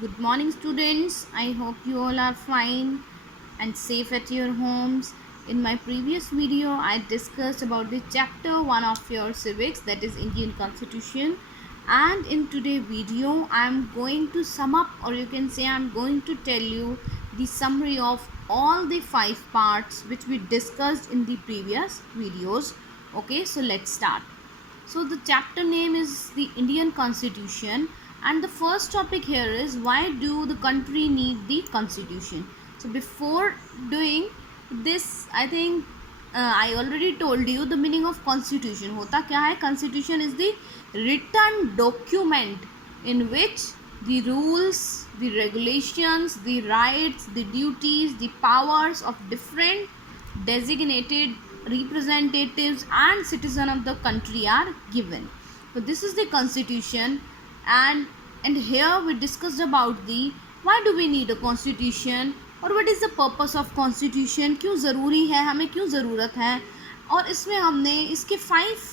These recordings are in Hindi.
Good morning, students. I hope you all are fine and safe at your homes. In my previous video, I discussed about the chapter 1 of your civics, that is Indian Constitution. And in today's video, I am going to sum up, or you can say I am going to tell you the summary of all the 5 parts which we discussed in the previous videos. Okay, so let's start. So the chapter name is the Indian Constitution, and the first topic here is why do the country need the constitution. So before doing this, I think I already told you the meaning of constitution. होता क्या है? Constitution is the written document in which the rules, the regulations, the rights, the duties, the powers of different designated representatives and citizens of the country are given. So this is the constitution, and here we discussed about the why do we need a constitution और what is the purpose of constitution, क्यों ज़रूरी है, हमें क्यों ज़रूरत है. और इसमें हमने इसके 5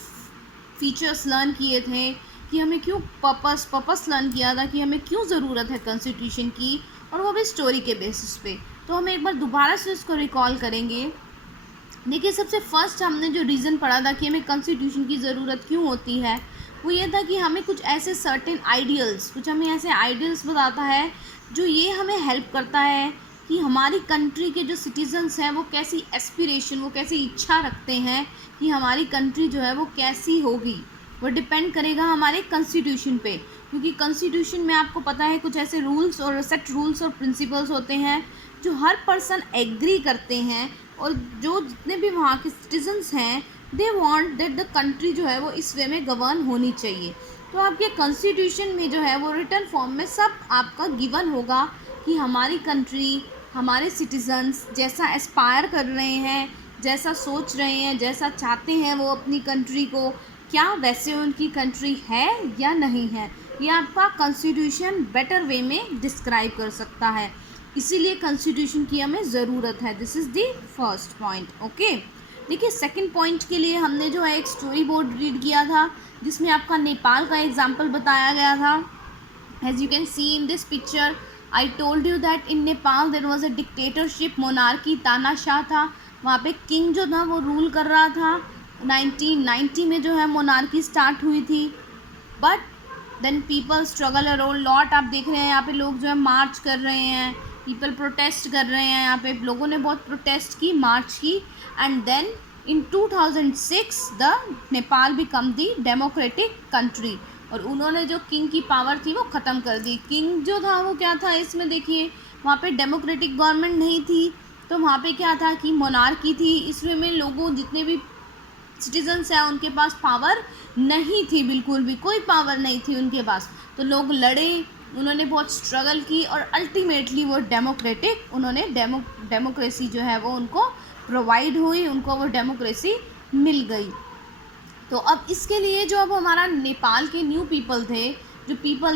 फीचर्स लर्न किए थे कि हमें क्यों पर्पस लर्न किया था कि हमें क्यों ज़रूरत है कॉन्स्टिट्यूशन की, और वो भी स्टोरी के बेसिस पे. तो हम एक बार दोबारा से इसको रिकॉल करेंगे. देखिए, सबसे फर्स्ट हमने जो रीज़न पढ़ा था कि हमें कॉन्स्टिट्यूशन की ज़रूरत क्यों होती है, वो ये था कि हमें कुछ ऐसे सर्टेन आइडियल्स, कुछ हमें ऐसे आइडियल्स बताता है जो ये हमें हेल्प करता है कि हमारी कंट्री के जो सिटीजन्स हैं वो कैसी एस्पिरेशन, वो कैसी इच्छा रखते हैं कि हमारी कंट्री जो है वो कैसी होगी. वो डिपेंड करेगा हमारे कॉन्स्टिट्यूशन पे, क्योंकि कॉन्स्टिट्यूशन में आपको पता है कुछ ऐसे रूल्स और सेट रूल्स और प्रिंसिपल्स होते हैं जो हर पर्सन एग्री करते हैं, और जो जितने भी वहाँ के सिटीजन्स हैं they want that the country जो है वो इस वे में गवर्न होनी चाहिए. तो आपके कॉन्स्टिट्यूशन में जो है वो रिटन फॉर्म में सब आपका गिवन होगा कि हमारी कंट्री, हमारे सिटीजन्स जैसा एस्पायर कर रहे हैं, जैसा सोच रहे हैं, जैसा चाहते हैं वो अपनी कंट्री को, क्या वैसे उनकी कंट्री है या नहीं है, ये आपका कॉन्स्टिट्यूशन बेटर वे में डिस्क्राइब कर सकता है. इसीलिए कॉन्स्टिट्यूशन की हमें ज़रूरत है. This is the first point. Okay, देखिए सेकंड पॉइंट के लिए हमने जो है एक स्टोरी बोर्ड रीड किया था जिसमें आपका नेपाल का एग्जाम्पल बताया गया था. As you can see in this picture, I told you that in Nepal there was a dictatorship, monarchy, तानाशाह था. वहाँ पे किंग जो था वो रूल कर रहा था. 1990 में जो है मोनार्की स्टार्ट हुई थी, but then people struggle a lot. आप देख रहे हैं यहाँ पे लोग जो है मार्च कर रहे हैं, पीपल प्रोटेस्ट कर रहे हैं. यहाँ पे लोगों ने बहुत प्रोटेस्ट की, मार्च की, and then in 2006 the Nepal become the democratic country. और उन्होंने जो किंग की पावर थी वो ख़त्म कर दी. किंग जो था वो क्या था, इसमें देखिए वहाँ पे डेमोक्रेटिक गवर्नमेंट नहीं थी, तो वहाँ पे क्या था कि मोनार्की थी. इसमें में लोगों, जितने भी सिटीजन्स हैं उनके पास पावर नहीं थी, बिल्कुल भी कोई पावर नहीं थी उनके पास. तो लोग लड़े, उन्होंने बहुत स्ट्रगल की, और अल्टीमेटली वो डेमोक्रेटिक, उन्होंने डेमोक्रेसी जो है वो उनको प्रोवाइड हुई, उनको वो डेमोक्रेसी मिल गई. तो अब इसके लिए जो अब हमारा नेपाल के न्यू पीपल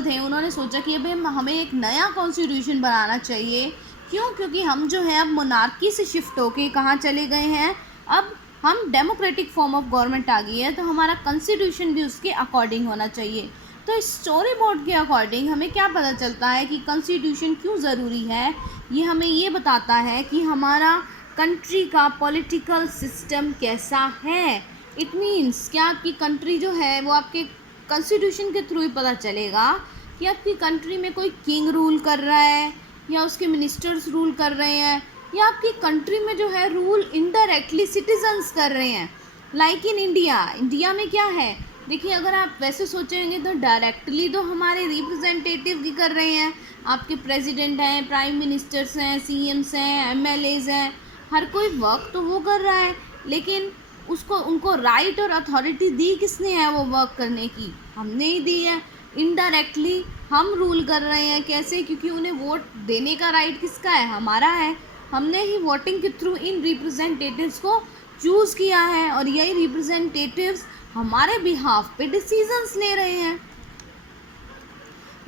थे, उन्होंने सोचा कि अब हमें एक नया कॉन्स्टिट्यूशन बनाना चाहिए. क्यों? क्योंकि हम जो है अब मोनार्की से शिफ्ट होके कहाँ चले गए हैं, अब हम डेमोक्रेटिक फॉर्म ऑफ गवर्नमेंट आ गई है, तो हमारा कॉन्स्टिट्यूशन भी उसके अकॉर्डिंग होना चाहिए. तो इस स्टोरी बोर्ड के अकॉर्डिंग हमें क्या पता चलता है कि कॉन्स्टिट्यूशन क्यों ज़रूरी है. ये हमें ये बताता है कि हमारा कंट्री का पॉलिटिकल सिस्टम कैसा है. इट मीन्स क्या आपकी कंट्री जो है वो आपके कॉन्स्टिट्यूशन के थ्रू ही पता चलेगा कि आपकी कंट्री में कोई किंग रूल कर रहा है या उसके मिनिस्टर्स रूल कर रहे हैं, या आपकी कंट्री में जो है रूल इनडायरेक्टली सिटीजन्स कर रहे हैं. लाइक इन इंडिया में क्या है, देखिए अगर आप वैसे सोचेंगे तो डायरेक्टली तो हमारे रिप्रेजेंटेटिव ही कर रहे हैं. आपके प्रेसिडेंट हैं, प्राइम मिनिस्टर्स हैं, सीएम्स हैं, एमएलएज हैं, हर कोई वर्क तो वो कर रहा है, लेकिन उनको राइट और अथॉरिटी दी किसने है वो वर्क करने की? हमने ही दी है. इनडायरेक्टली हम रूल कर रहे हैं. कैसे? क्योंकि उन्हें वोट देने का राइट किसका है? हमारा है. हमने ही वोटिंग के थ्रू इन रिप्रेजेंटेटिव्स को चूज़ किया है, और यही रिप्रेजेंटेटिव्स हमारे बिहाफ पे डिसीजंस ले रहे हैं.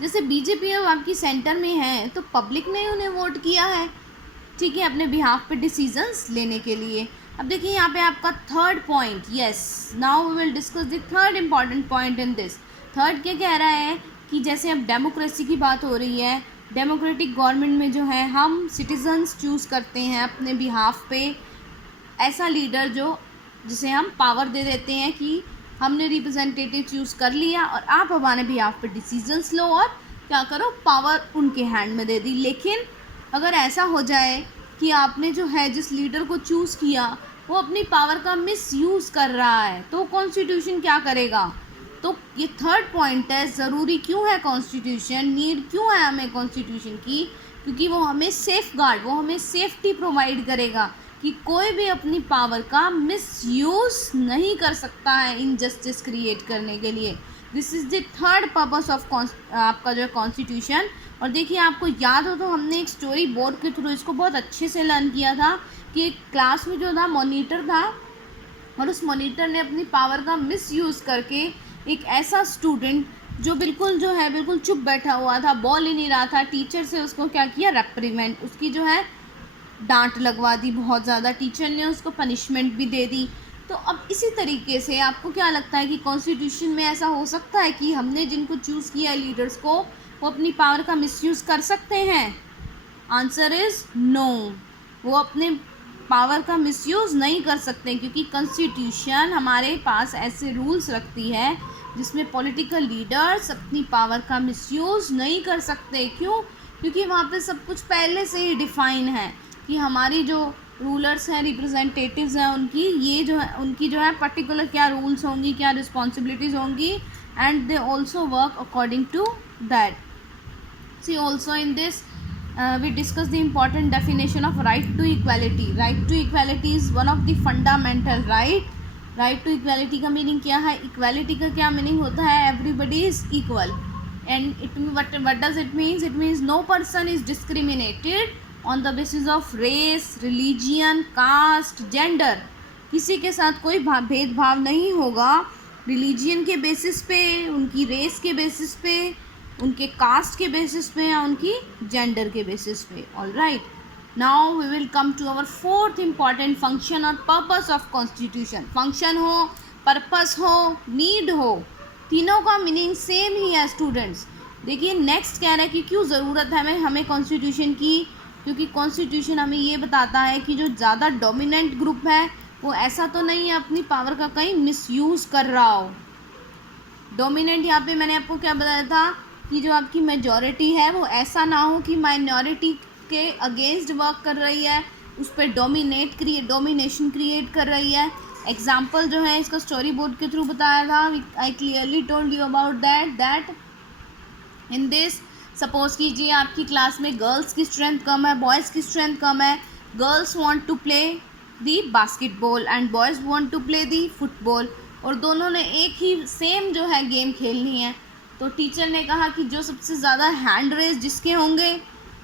जैसे बीजेपी अब आपकी सेंटर में है तो पब्लिक ने उन्हें वोट किया है, ठीक है, अपने बिहाफ पे डिसीजंस लेने के लिए. अब देखिए यहाँ पे आपका third point. Yes, now we will discuss the third important point in this. Third क्या कह रहा है कि जैसे अब डेमोक्रेसी की बात हो रही है, डेमोक्रेटिक गवर्नमेंट में जो है हम सिटीजन्स चूज़ करते हैं अपने बिहाफ पे ऐसा लीडर जिसे हम पावर दे देते हैं कि हमने रिप्रेजेंटेटिव चूज़ कर लिया और आप हमारे बिहाफ पे डिसीजंस लो और क्या करो, पावर उनके हैंड में दे दी। लेकिन अगर ऐसा हो जाए कि आपने जो है जिस लीडर को चूज़ किया वो अपनी पावर का मिसयूज़ कर रहा है, तो कॉन्स्टिट्यूशन क्या करेगा? तो ये थर्ड पॉइंट है, ज़रूरी क्यों है कॉन्स्टिट्यूशन, नीड क्यों है हमें कॉन्स्टिट्यूशन की? क्योंकि वो हमें सेफ गार्ड, वो हमें सेफ्टी प्रोवाइड करेगा कि कोई भी अपनी पावर का मिसयूज़ नहीं कर सकता है इनजस्टिस क्रिएट करने के लिए। This is the third purpose of आपका जो है कॉन्स्टिट्यूशन। और देखिए, आपको याद हो तो हमने एक स्टोरी बोर्ड के थ्रू इसको बहुत अच्छे से लर्न किया था कि एक क्लास में जो था मॉनिटर था और उस मॉनिटर ने अपनी पावर का मिसयूज़ करके एक ऐसा स्टूडेंट जो बिल्कुल चुप बैठा हुआ था, बोल ही नहीं रहा था, टीचर से उसको क्या किया, रेप्रीमेंट, उसकी जो है डांट लगवा दी बहुत ज़्यादा, टीचर ने उसको पनिशमेंट भी दे दी। तो अब इसी तरीके से आपको क्या लगता है कि कॉन्स्टिट्यूशन में ऐसा हो सकता है कि हमने जिनको चूज़ किया है लीडर्स को, वो अपनी पावर का मिसयूज़ कर सकते हैं? आंसर इज़ नो, वो अपने पावर का मिसयूज़ नहीं कर सकते, क्योंकि कॉन्स्टिट्यूशन हमारे पास ऐसे रूल्स रखती है जिसमें पॉलिटिकल लीडर्स अपनी पावर का मिसयूज़ नहीं कर सकते। क्यों? क्योंकि वहाँ पे सब कुछ पहले से ही डिफ़ाइन है कि हमारी जो रूलर्स हैं, रिप्रेजेंटेटिव्स हैं, उनकी जो है पर्टिकुलर क्या रूल्स होंगी, क्या रिस्पॉन्सिबिलिटीज़ होंगी, and they also work according to that. See also in this we discuss the important definition of right to equality. Right to equality is one of the fundamental right. Right to equality का मीनिंग क्या है? इक्वालिटी का क्या मीनिंग होता है? everybody is equal. And what does it means? It means no person is discriminated on the basis of race, religion, caste, gender. किसी के साथ कोई भेदभाव नहीं होगा रिलीजियन के बेसिस पे, उनकी रेस के बेसिस पे, उनके कास्ट के बेसिस पे या उनकी जेंडर के बेसिस पे। All right, now we will come to our fourth important function और पर्पस ऑफ कॉन्स्टिट्यूशन। फंक्शन हो, पर्पस हो, नीड हो, तीनों का मीनिंग सेम ही है स्टूडेंट्स। देखिए नेक्स्ट कह रहा है कि क्यों ज़रूरत है हमें कॉन्स्टिट्यूशन की, क्योंकि कॉन्स्टिट्यूशन हमें ये बताता है कि जो ज़्यादा डोमिनेंट ग्रुप है वो ऐसा तो नहीं है अपनी पावर का कहीं मिसयूज़ कर रहा हो। डोमिनेंट यहाँ पे मैंने आपको क्या बताया था कि जो आपकी मेजॉरिटी है वो ऐसा ना हो कि माइनॉरिटी के अगेंस्ट वर्क कर रही है, उस पर डोमिनेशन क्रिएट कर रही है। एग्जाम्पल जो है इसका स्टोरी बोर्ड के थ्रू बताया था। I clearly told you about that in this, suppose कीजिए आपकी क्लास में गर्ल्स की स्ट्रेंथ कम है, बॉयज़ की स्ट्रेंथ कम है। Girls want to play the basketball and boys want to play the football, और दोनों ने एक ही सेम जो है गेम खेलनी है। तो टीचर ने कहा कि जो सबसे ज़्यादा हैंड रेज जिसके होंगे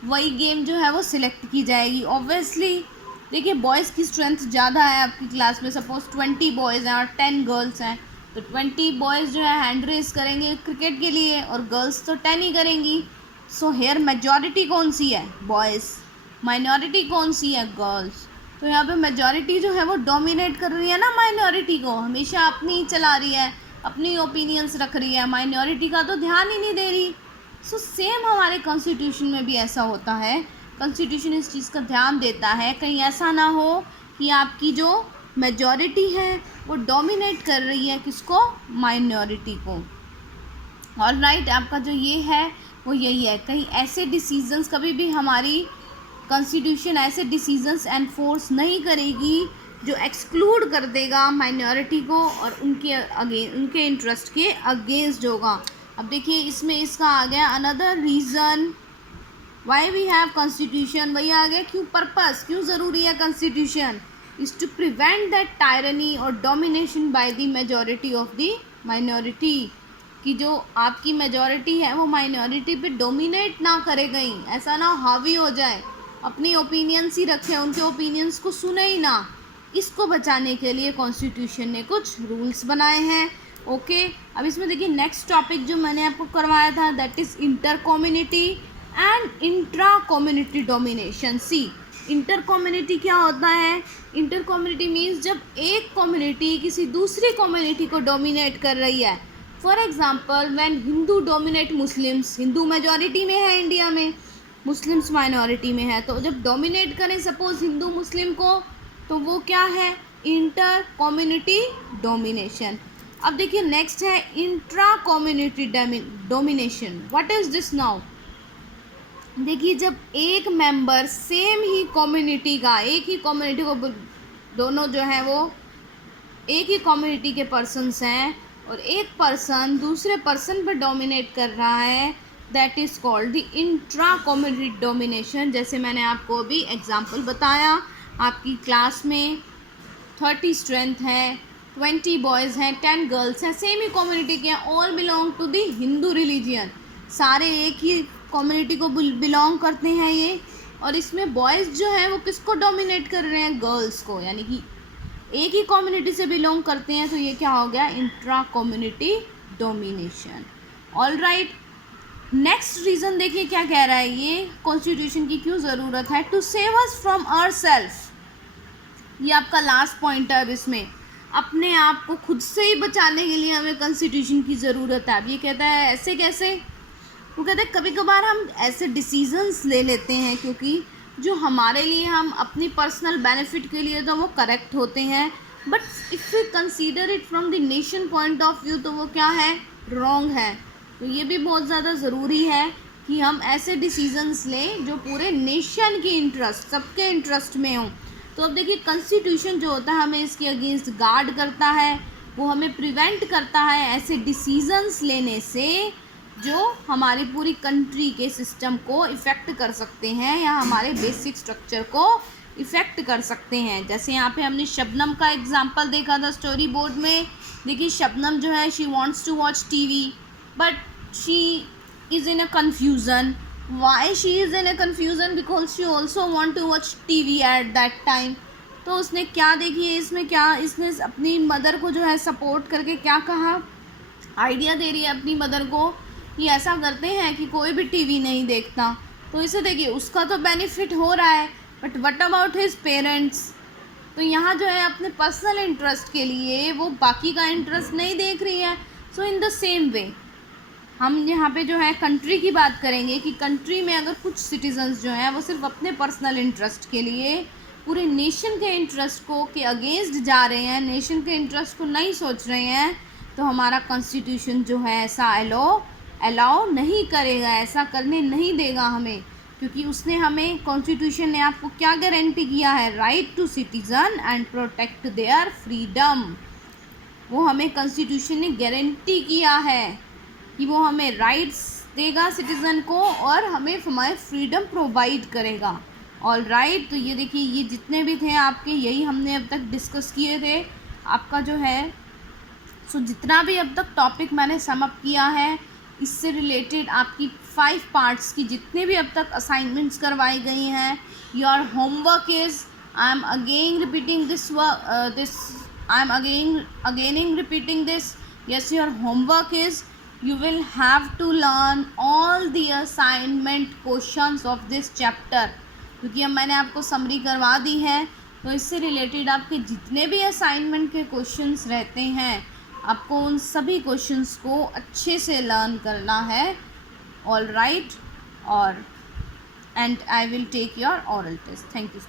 वही गेम जो है वो सिलेक्ट की जाएगी। ऑब्वियसली देखिए बॉयज़ की स्ट्रेंथ ज़्यादा है आपकी क्लास में, सपोज़ 20 बॉयज़ हैं और 10 गर्ल्स हैं, तो 20 बॉयज़ जो है हैंड रेज करेंगे क्रिकेट के लिए और गर्ल्स तो 10 ही करेंगी। सो हेयर मेजॉरिटी कौन सी है? बॉयज़। माइनॉरिटी कौन सी है? गर्ल्स। तो यहाँ पे मेजॉरिटी जो है वो डोमिनेट कर रही है ना माइनॉरिटी को, हमेशा अपनी ही चला रही है, अपनी ओपिनियंस रख रही है, माइनॉरिटी का तो ध्यान ही नहीं दे रही। सो सेम हमारे कॉन्स्टिट्यूशन में भी ऐसा होता है। कॉन्स्टिट्यूशन इस चीज़ का ध्यान देता है कहीं ऐसा ना हो कि आपकी जो मेजॉरिटी है वो डोमिनेट कर रही है किसको? माइनॉरिटी को। ऑल राइट, आपका जो ये है वो यही है। कहीं ऐसे डिसीजंस कभी भी हमारी कॉन्स्टिट्यूशन ऐसे डिसीजंस एनफोर्स नहीं करेगी जो एक्सक्लूड कर देगा माइनॉरिटी को और उनके इंटरेस्ट के अगेंस्ट होगा। अब देखिए इसमें इसका आ गया another reason why we have constitution, वही आ गया क्यों, पर्पस, क्यों ज़रूरी है constitution, is to prevent that tyranny और domination by the majority of the minority, कि जो आपकी मेजॉरिटी है वो माइनॉरिटी पे डोमिनेट ना करे, कहीं ऐसा ना हावी हो जाए, अपनी ओपिनियंस ही रखे, उनके ओपिनियंस को सुने ही ना। इसको बचाने के लिए कॉन्स्टिट्यूशन ने कुछ रूल्स बनाए हैं। ओके, अब इसमें देखिए नेक्स्ट टॉपिक जो मैंने आपको करवाया था that is inter community and intra community domination. See, inter community क्या होता है? इंटर कम्युनिटी मीन्स जब एक कम्युनिटी किसी दूसरी कम्युनिटी को डोमिनेट कर रही है। For example when Hindu dominate Muslims, Hindu majority में है इंडिया में, मुस्लिम्स माइनॉरिटी में है, तो जब डोमिनेट करें सपोज हिंदू मुस्लिम को, तो वो क्या है, इंटर कम्युनिटी डोमिनेशन। अब देखिए नेक्स्ट है intra community domination. What is this now? देखिए जब एक मेंबर सेम ही कम्युनिटी का, एक ही कम्युनिटी को, दोनों जो है वो एक ही कम्युनिटी के पर्सन्स हैं और एक पर्सन दूसरे पर्सन पर डोमिनेट कर रहा है, that is called the intra community domination. जैसे मैंने आपको अभी एग्जांपल बताया, आपकी क्लास में 30 स्ट्रेंथ है, 20 बॉयज़ हैं, 10 गर्ल्स हैं, सेम ही कम्युनिटी के हैं, all belong to the Hindu religion, सारे एक ही कम्युनिटी को बिलोंग करते हैं ये। और इसमें बॉयज़ जो हैं वो किसको डोमिनेट कर रहे हैं, गर्ल्स को, यानी कि एक ही कम्युनिटी से बिलोंग करते हैं, तो ये क्या हो गया, intra community domination. All right, next reason देखिए क्या कह रहा है ये, कॉन्स्टिट्यूशन की क्यों ज़रूरत है, to save us from our self. ये आपका लास्ट पॉइंट है। अब इसमें अपने आप को खुद से ही बचाने के लिए हमें कॉन्स्टिट्यूशन की ज़रूरत है। अब ये कहता है ऐसे कैसे, वो कहते हैं कभी कभार हम ऐसे डिसीजंस ले लेते हैं क्योंकि जो हमारे लिए, हम अपनी पर्सनल बेनिफिट के लिए तो वो करेक्ट होते हैं, but if you consider it from the nation point of view तो वो क्या है, रॉन्ग है। तो ये भी बहुत ज़्यादा ज़रूरी है कि हम ऐसे डिसीजंस लें जो पूरे नेशन की इंटरेस्ट, सबके इंटरेस्ट में हों। तो अब देखिए कॉन्स्टिट्यूशन जो होता है हमें इसके अगेंस्ट गार्ड करता है, वो हमें प्रिवेंट करता है ऐसे डिसीजंस लेने से जो हमारी पूरी कंट्री के सिस्टम को इफ़ेक्ट कर सकते हैं या हमारे बेसिक स्ट्रक्चर को इफ़ेक्ट कर सकते हैं। जैसे यहाँ पे हमने शबनम का एग्जांपल देखा था स्टोरी बोर्ड में। देखिए शबनम जो है, she wants to watch TV but she is in a confusion. Why she is in a confusion? Because she also want to watch TV at that time. तो उसने क्या, देखिए इसमें क्या, इसने अपनी मदर को जो है सपोर्ट करके क्या कहा, आइडिया दे रही है अपनी मदर को कि ऐसा करते हैं कि कोई भी टीवी नहीं देखता। तो इसे देखिए उसका तो बेनिफिट हो रहा है, but what about his parents? तो यहाँ जो है अपने पर्सनल इंटरेस्ट के लिए वो बाकी का इंटरेस्ट नहीं देख रही है। सो इन द सेम वे हम यहाँ पे जो है कंट्री की बात करेंगे कि कंट्री में अगर कुछ सिटीजन्स जो हैं वो सिर्फ अपने पर्सनल इंटरेस्ट के लिए पूरे नेशन के इंटरेस्ट को के अगेंस्ट जा रहे हैं, नेशन के इंटरेस्ट को नहीं सोच रहे हैं, तो हमारा कॉन्स्टिट्यूशन जो है ऐसा अलाउ नहीं करेगा, ऐसा करने नहीं देगा हमें। क्योंकि उसने हमें, कॉन्स्टिट्यूशन ने आपको क्या गारंटी किया है, right to citizen and protect their freedom. वो हमें कॉन्स्टिट्यूशन ने गारंटी किया है कि वो हमें राइट्स देगा सिटीज़न को और हमें हमारे फ्रीडम प्रोवाइड करेगा। ऑल राइट, तो ये देखिए ये जितने भी थे आपके, यही हमने अब तक डिस्कस किए थे। आपका जो है सो जितना भी अब तक टॉपिक मैंने सम अप किया है, इससे रिलेटेड आपकी 5 पार्ट्स की जितने भी अब तक असाइनमेंट्स करवाई गई हैं, your homework is, I am again repeating this, I am againing repeating this, yes your homework is you will have to learn all the assignment questions of this chapter। क्योंकि अब मैंने आपको समरी करवा दी है, तो इससे रिलेटेड आपके जितने भी असाइनमेंट के क्वेश्चंस रहते हैं, आपको उन सभी क्वेश्चंस को अच्छे से लर्न करना है। ऑल राइट, और and I will take your oral test. Thank you.